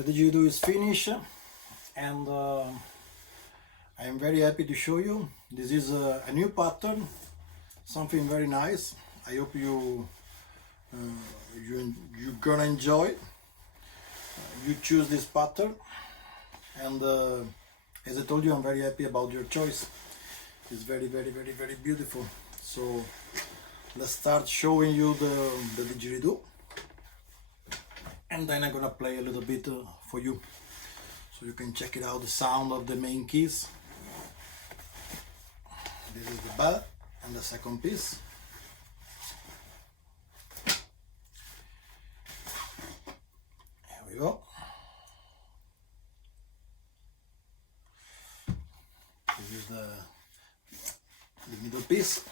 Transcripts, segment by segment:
The Didgeridoo is finished, and I am very happy to show you. This is a new pattern, something very nice. I hope you're gonna enjoy. You choose this pattern, and as I told you, I'm very happy about your choice. It's very beautiful. So let's start showing you the Didgeridoo, and then I'm gonna play a little bit for you, so you can check it out, the sound of the main keys. This is the bell and the second piece. Here we go. This is the middle piece.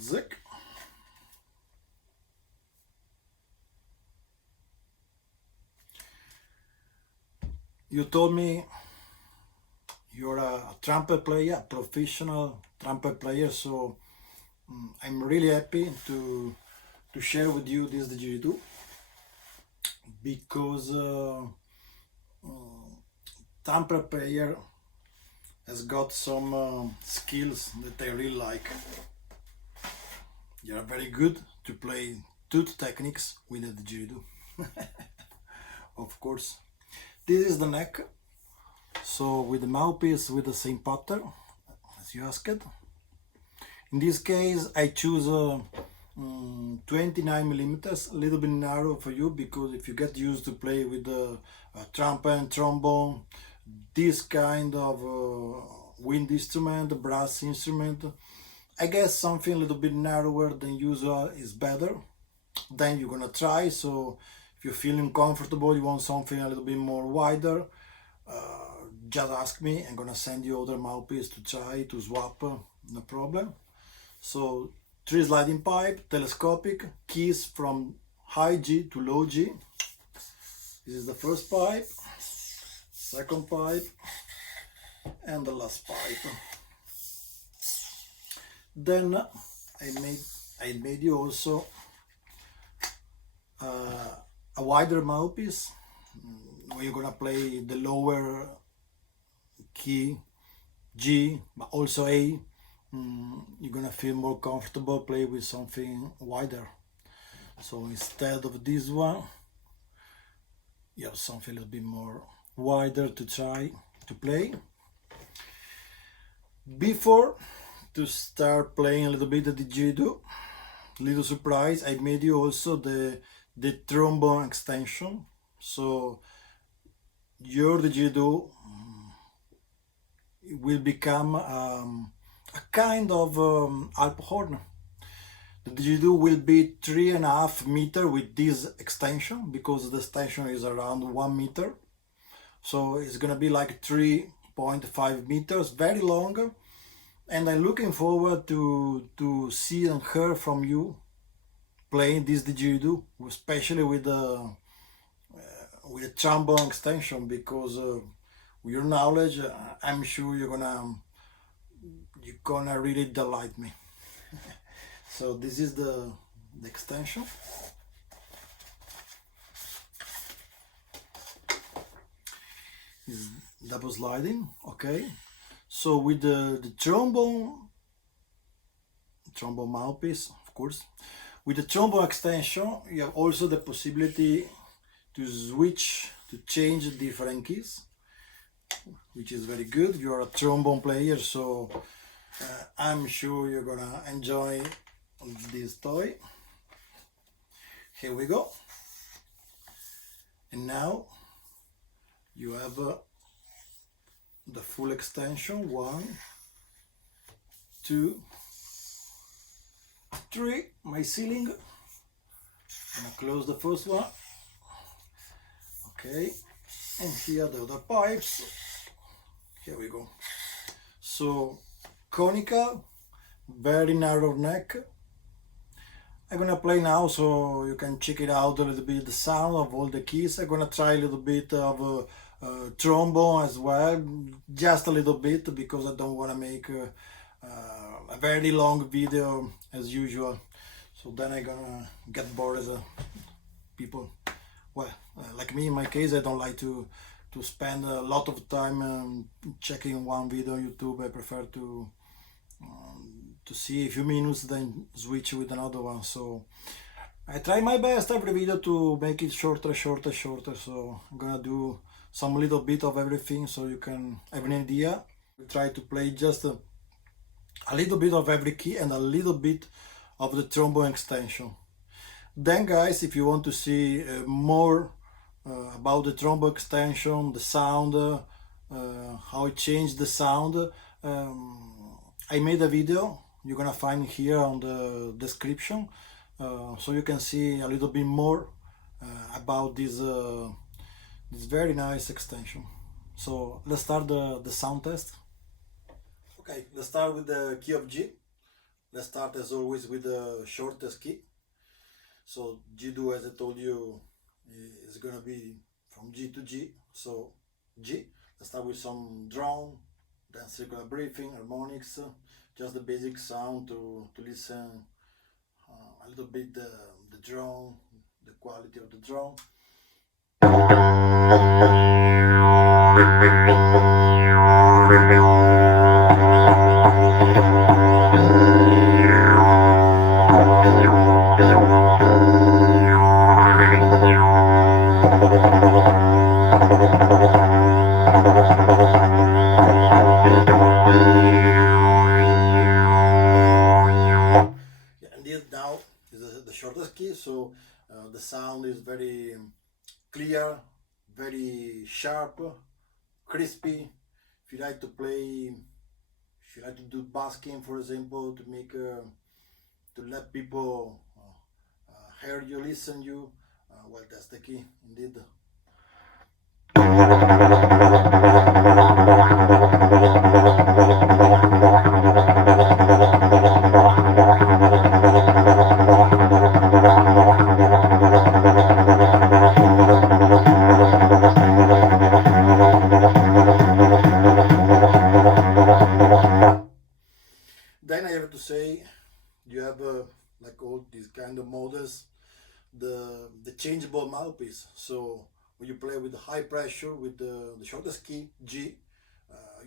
Zick. You told me you're a trumpet player, a professional trumpet player, so I'm really happy to share with you this Didgeridoo, because trumpet player has got some skills that I really like. You're very good to play tooth techniques with the Didgeridoo. Of course. This is the neck, so with the mouthpiece with the same pattern as you asked. In this case I choose 29 millimeters, a little bit narrow for you, because if you get used to play with the trumpet and trombone, this kind of wind instrument, brass instrument, I guess something a little bit narrower than usual is better. Then you're gonna try, so if you're feeling comfortable, you want something a little bit more wider, just ask me. I'm gonna send you other mouthpiece to try, to swap, no problem. So 3 sliding pipe, telescopic, keys from high G to low G. This is the first pipe, second pipe, and the last pipe. Then I made you also a wider mouthpiece where you're gonna play the lower key G, but also A. You're gonna feel more comfortable play with something wider. So instead of this one, you have something a little bit more wider to try to play. Before to start playing a little bit of the Didgeridoo, little surprise, I made you also the trombone extension. So your Didgeridoo will become a kind of Alp horn. The Didgeridoo will be 3.5 meters with this extension, because the extension is around 1 meter. So it's gonna be like 3.5 meters, very long. And I'm looking forward to see and hear from you playing this Didgeridoo, especially with the trombone extension, because with your knowledge, I'm sure you're gonna really delight me. So this is the extension. It's double sliding, okay. So with the trombone mouthpiece, of course, with the trombone extension, you have also the possibility to switch, to change different keys, which is very good. You're a trombone player, so I'm sure you're gonna enjoy this toy. Here we go. And now you have the full extension. 1, 2, 3. My ceiling. I'm gonna close the first one. Okay, and here the other pipes. Here we go. So conical, very narrow neck. I'm gonna play now, so you can check it out a little bit, the sound of all the keys. I'm gonna try a little bit of trombone as well, just a little bit, because I don't want to make a very long video as usual. So then I'm gonna get bored as a people. Well, like me in my case, I don't like to spend a lot of time checking one video on YouTube. I prefer to see a few minutes, then switch with another one. So I try my best every video to make it shorter. So I'm gonna do some little bit of everything so you can have an idea. We try to play just a little bit of every key and a little bit of the trombone extension. Then guys, if you want to see more about the trombone extension, the sound, how it changed the sound, I made a video you're gonna find here on the description, so you can see a little bit more about this very nice extension. So let's start the sound test. Okay, let's start with the key of G. Let's start as always with the shortest key. So G2, as I told you, is gonna be from G to G. So G. Let's start with some drone, then circular breathing, harmonics, just the basic sound to listen a little bit the drone, the quality of the drone. Now is the shortest key, so the sound is very clear, very sharp, crispy. If you like to play, if you like to do basking, for example, to make to let people hear you, listen you, well, that's the key indeed. Then I have to say, you have like all these kind of models, the changeable mouthpiece. So when you play with high pressure with the shortest key G,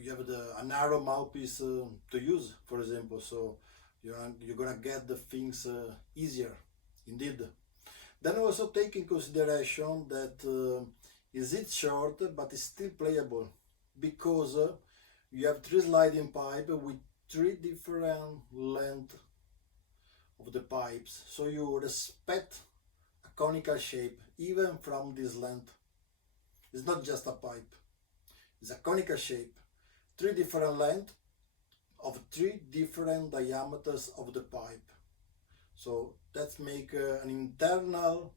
you have a narrow mouthpiece to use, for example. So you're gonna get the things easier, indeed. Then also take in consideration that is it short, but it's still playable, because you have 3 sliding pipe with 3 different lengths of the pipes, so you respect a conical shape even from this length. It's not just a pipe, it's a conical shape, 3 different lengths of 3 different diameters of the pipe. So let's make an internal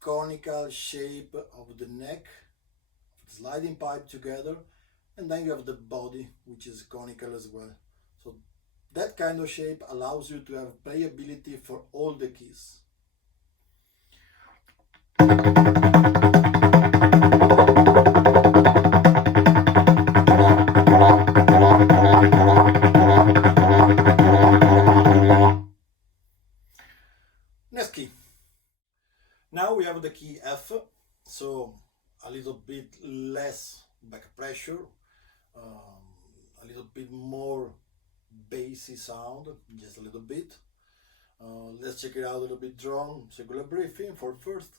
conical shape of the neck of the sliding pipe together, and then you have the body, which is conical as well. So that kind of shape allows you to have playability for all the keys. Next key. Now we have the key F, so a little bit less back pressure, a little bit more bassy sound, just a little bit. Let's check it out a little bit. Drone, circular breathing for first.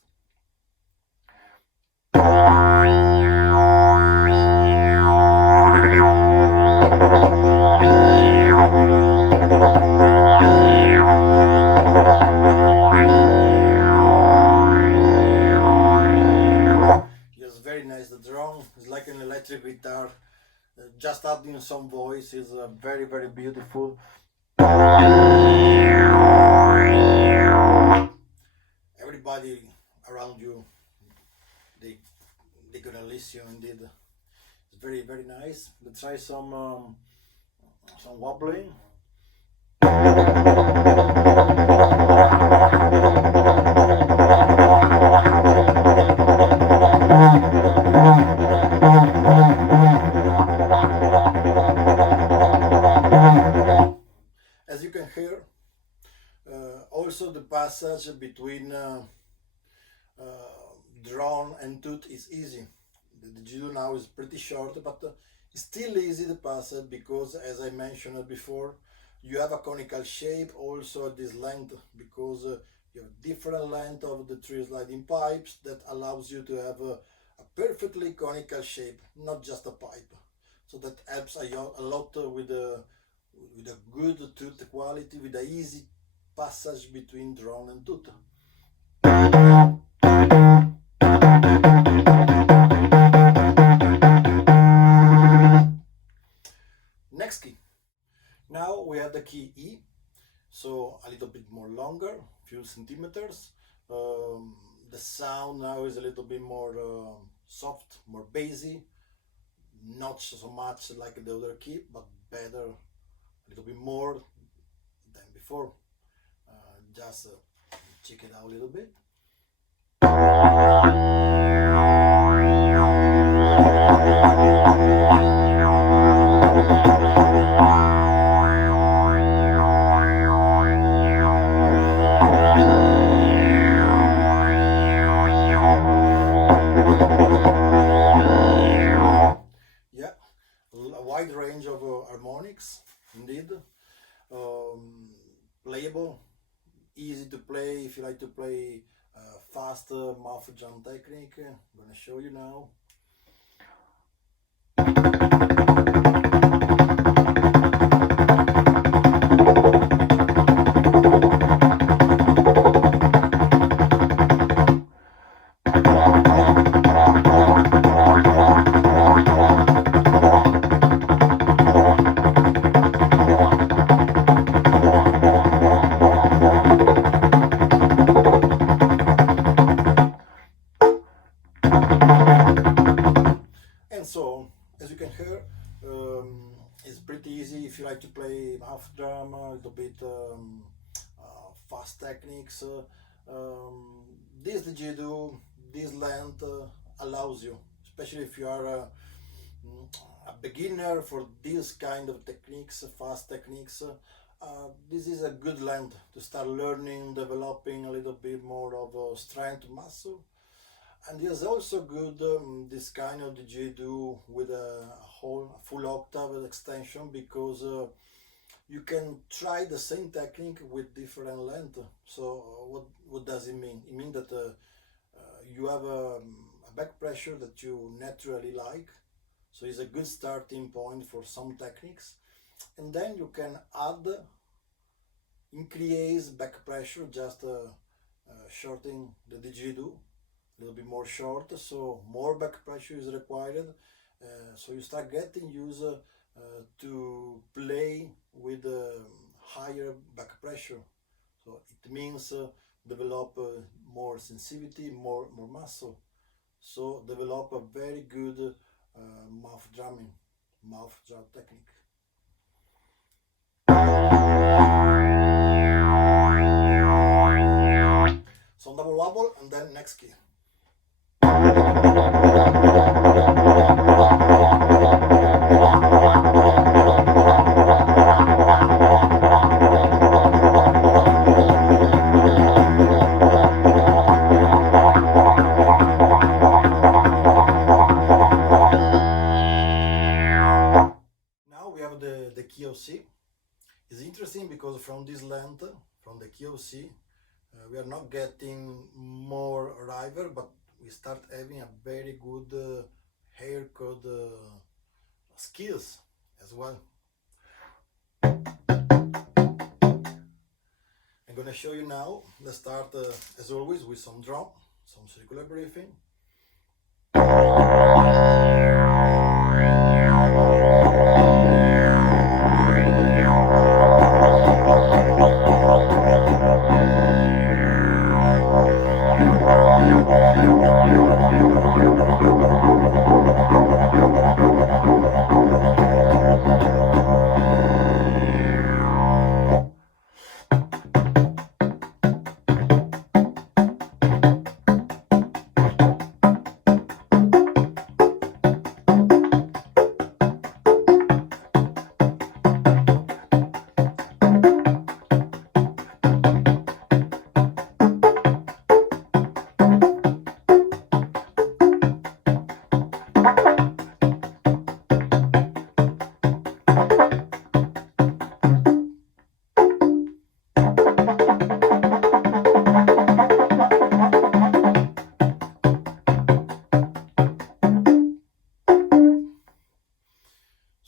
Yes, very nice. The drone is like an electric guitar. Just adding some voice is very, very beautiful. Everybody around you, they're gonna listen indeed. It's very, very nice. Let's try some wobbling. passage between drone and tooth is easy. The didgeridoo now is pretty short, but it's still easy to pass it because, as I mentioned before, you have a conical shape also at this length, because you have different length of the three sliding pipes that allows you to have a perfectly conical shape, not just a pipe. So that helps a lot with a good tooth quality, with a easy passage between drone and tooth. Next key. Now we have the key E, so a little bit more longer, few centimeters. The sound now is a little bit more soft, more bassy, not so much like the other key, but better, a little bit more than before. Just check it out a little bit. Range of harmonics, indeed. Playable, easy to play if you like to play fast mouth drum technique. I'm gonna show you now. So, as you can hear, it's pretty easy if you like to play mouth drum, a little bit fast techniques. This didgeridoo, this length allows you, especially if you are a beginner for this kind of techniques, fast techniques. This is a good length to start learning, developing a little bit more of strength muscle. And it's also good, this kind of didgeridoo with a full octave extension, because you can try the same technique with different length. So what does it mean? It means that you have a back pressure that you naturally like, so it's a good starting point for some techniques. And then you can add, increase back pressure, just shortening the didgeridoo a little bit more short, so more back pressure is required. So you start getting used to play with higher back pressure. So it means develop more sensitivity, more muscle. So develop a very good mouth drum technique. So double wobble and then next key. Now we have the key of C. It's interesting because from this length, from the key of C, we are not getting more river, but we start having a very good haircut skills as well. I'm gonna show you now. Let's start as always with some drum, some circular breathing.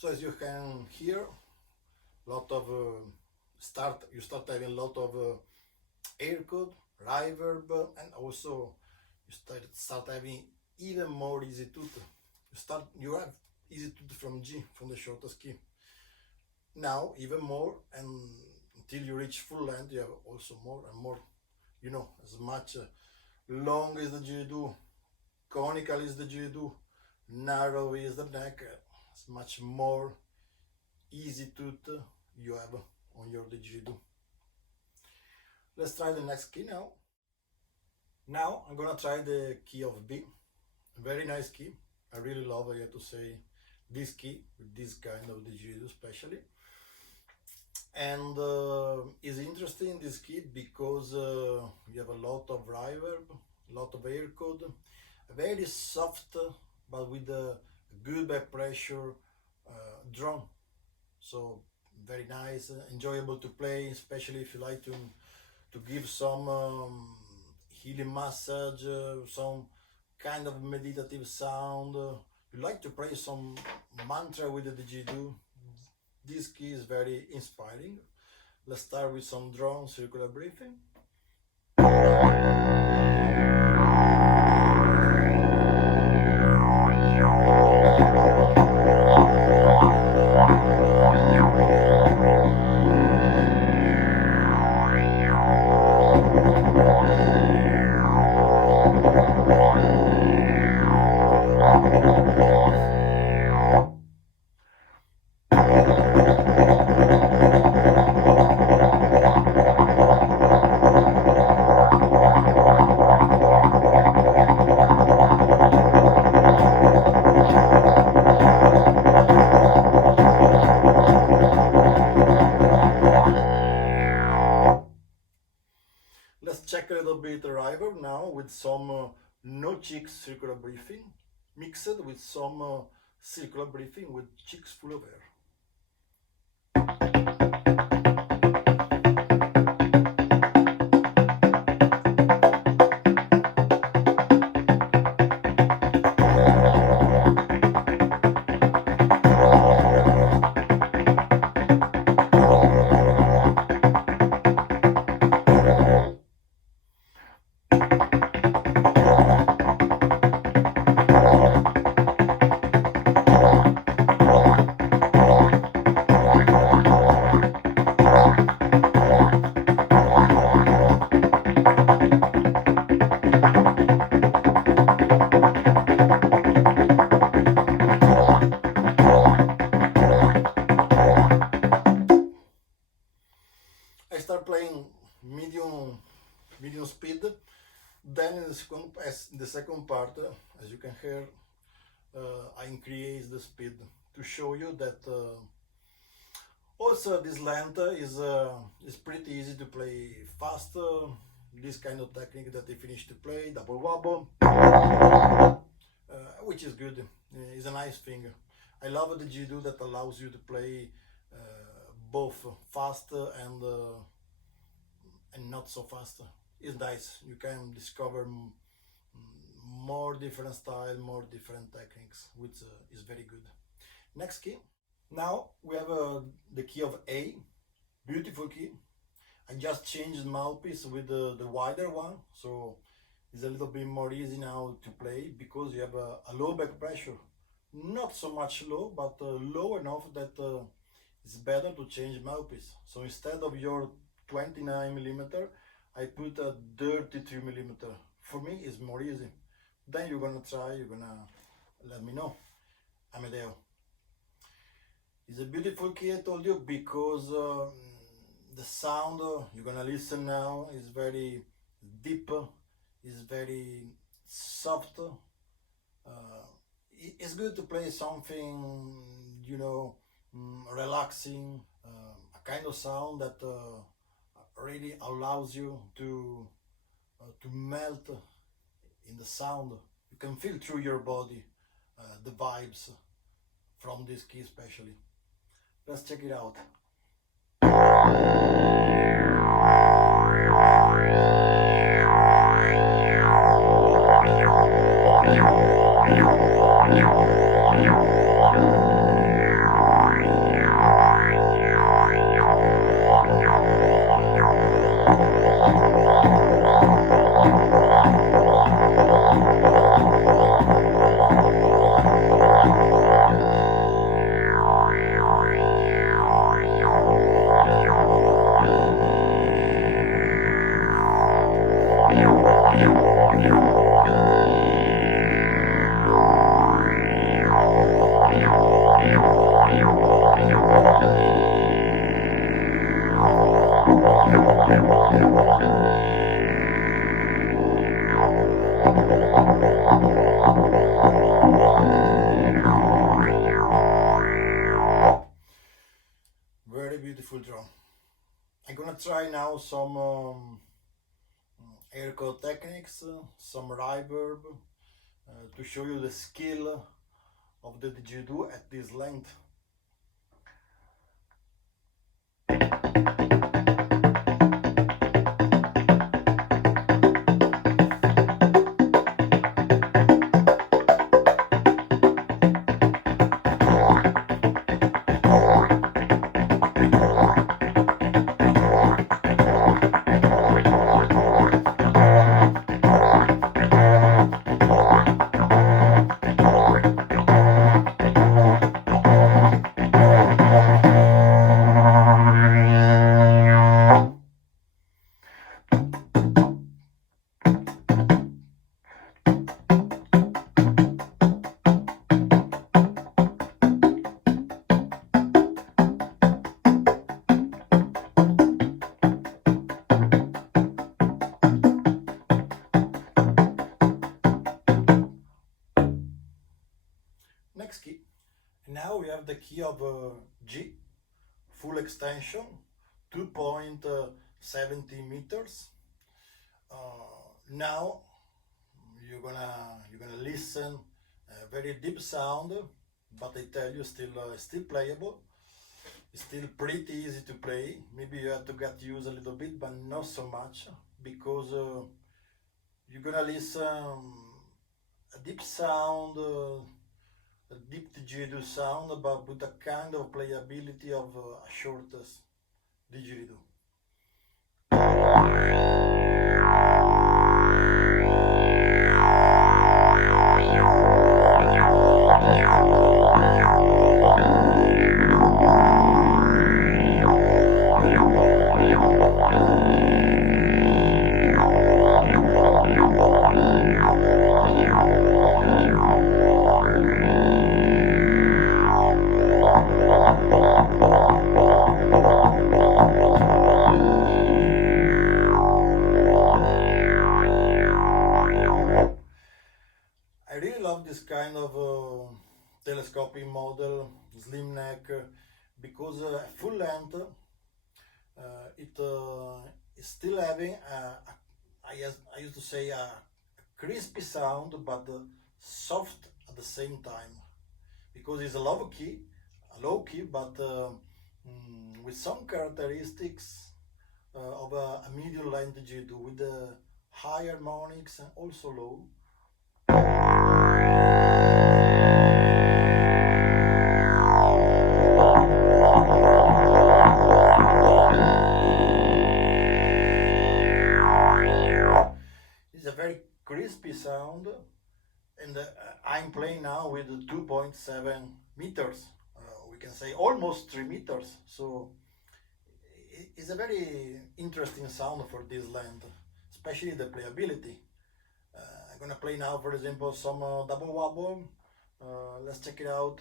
So as you can hear, lot of you start having a lot of air code, reverb, and also you start having even more easy tooth. You have easy tooth from G, from the shortest key. Now even more, and until you reach full length, you have also more and more. You know, as much long is the didgeridoo, conical is the didgeridoo, narrow is the neck, as much more easy tooth you have on your didgeridoo. Let's try the next key now. Now I'm gonna try the key of B. Very nice key. I really love, I have to say, this key with this kind of didgeridoo especially. And it's interesting, this key, because you have a lot of reverb, a lot of air code, very soft but with a good back pressure drum. So very nice, enjoyable to play, especially if you like to give some healing massage, some kind of meditative sound. You like to play some mantra with the didgeridoo. This key is very inspiring. Let's start with some drum circular breathing. Let's check a little bit the reverb now with some no cheeks circular breathing, mixed with some circular breathing with cheeks full of air. I start playing medium speed. Then in the second part, as you can hear, I increase the speed to show you that also this length is pretty easy to play fast. This kind of technique that I finished to play, double wobble, which is good. It's a nice thing. I love the didgeridoo that allows you to play both fast and not so fast. It's nice. You can discover more different style, more different techniques, which is very good. Next key. Now we have the key of A. Beautiful key. I just changed the mouthpiece with the wider one, so it's a little bit more easy now to play because you have a low back pressure. Not so much low, but low enough that it's better to change mouthpiece. So instead of your 29mm, I put a 33mm. For me, it's more easy. Then you're gonna try, you're gonna let me know. Amedeo. It's a beautiful key, I told you, because the sound you're gonna listen now is very deep, is very soft. It's good to play something, you know, relaxing, a kind of sound that really allows you to melt in the sound. You can feel through your body the vibes from this key especially. Let's check it out. Very beautiful drum. I'm gonna try now some air chord techniques, some reverb, to show you the skill of the didgeridoo at this length. Next key. Now we have the key of G, full extension, 2.70 meters. Now you're gonna listen a very deep sound, but I tell you still playable. It's still pretty easy to play. Maybe you have to get used a little bit, but not so much, because you're gonna listen a deep sound. A deep didgeridoo sound, but with a kind of playability of a short didgeridoo. I really love this kind of telescoping model, slim neck, because full length, it is still having I used to say a crispy sound, but soft at the same time, because it's a low key, but with some characteristics of a medium length didgeridoo, with high harmonics and also low. It's a very crispy sound, and I'm playing now with 2.7 meters. We can say almost 3 meters. So it's a very interesting sound for this length, especially the playability. I'm gonna play now, for example, some double wobble. Let's check it out.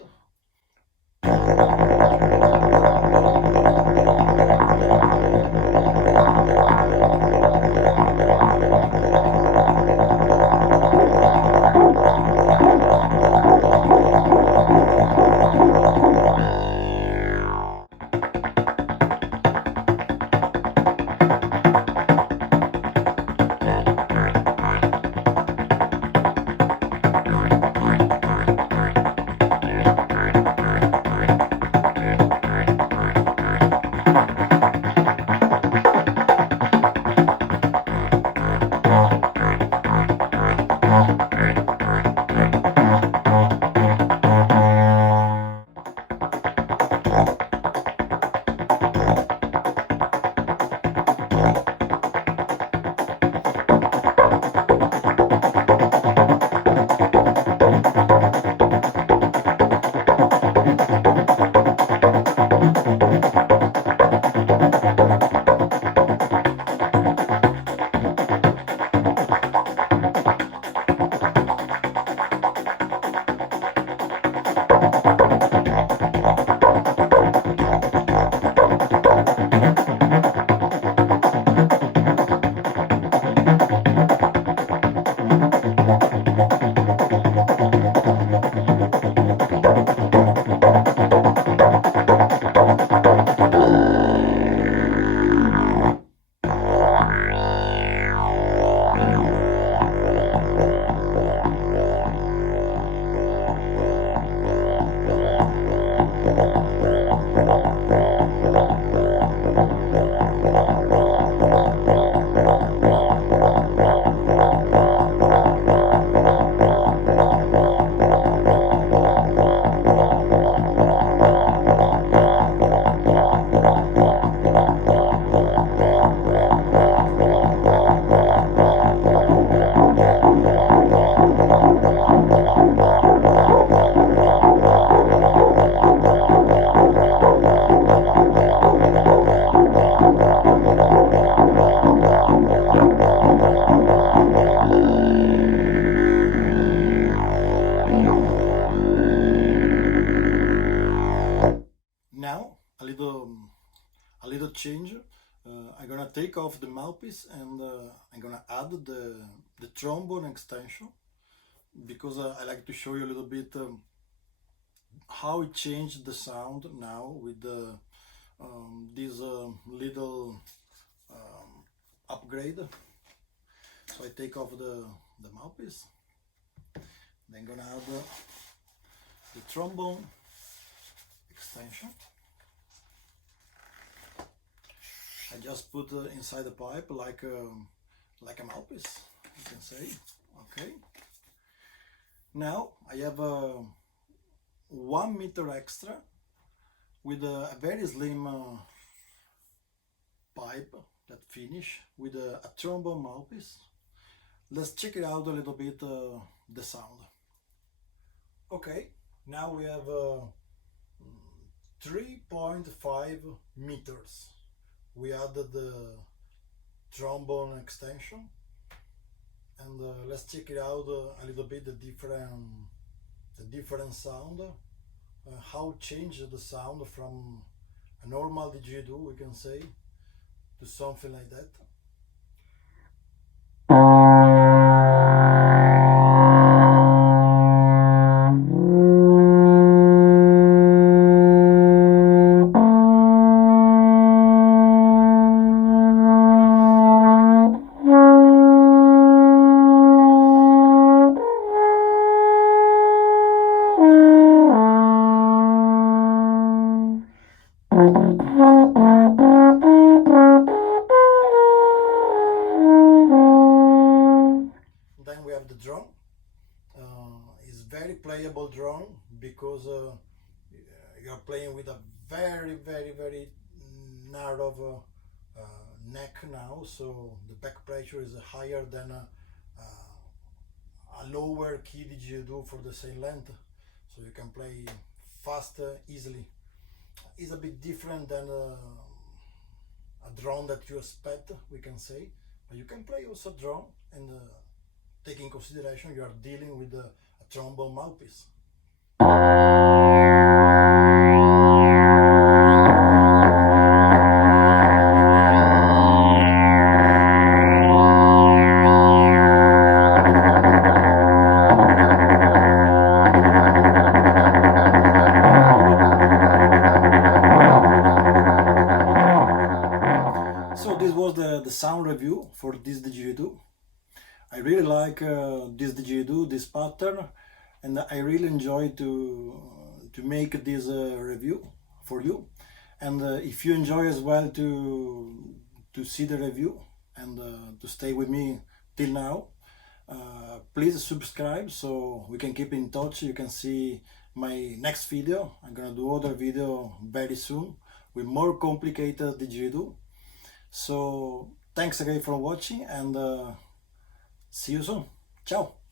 Now a little change. I'm gonna take off the mouthpiece and I'm gonna add the trombone extension, because I like to show you a little bit how it changed the sound now with this little upgrade. So I take off the mouthpiece, then gonna add the trombone extension. I just put inside the pipe like a mouthpiece, you can say. Okay. Now I have 1 meter extra with a very slim pipe that finish with a trombone mouthpiece. Let's check it out a little bit, the sound. Okay, now we have 3.5 meters. We added the trombone extension, and let's check it out a little bit, the different sound, how it changed the sound from a normal didgeridoo, we can say, to something like that. Then we have the drum. It's very playable drum, because you're playing with a very narrow neck now, so the back pressure is higher than a lower key didgeridoo for the same length, so you can play fast easily. It's a bit different than a drum that you expect, we can say, but you can play also drum, and take in consideration you are dealing with a trombone mouthpiece. So this was the sound review for this didgeridoo. I really like this didgeridoo, this pattern, and I really enjoy to make this review for you. And if you enjoy as well to see the review and to stay with me till now, please subscribe so we can keep in touch. You can see my next video. I'm gonna do other video very soon with more complicated didgeridoo. So thanks again for watching, and see you soon. Ciao!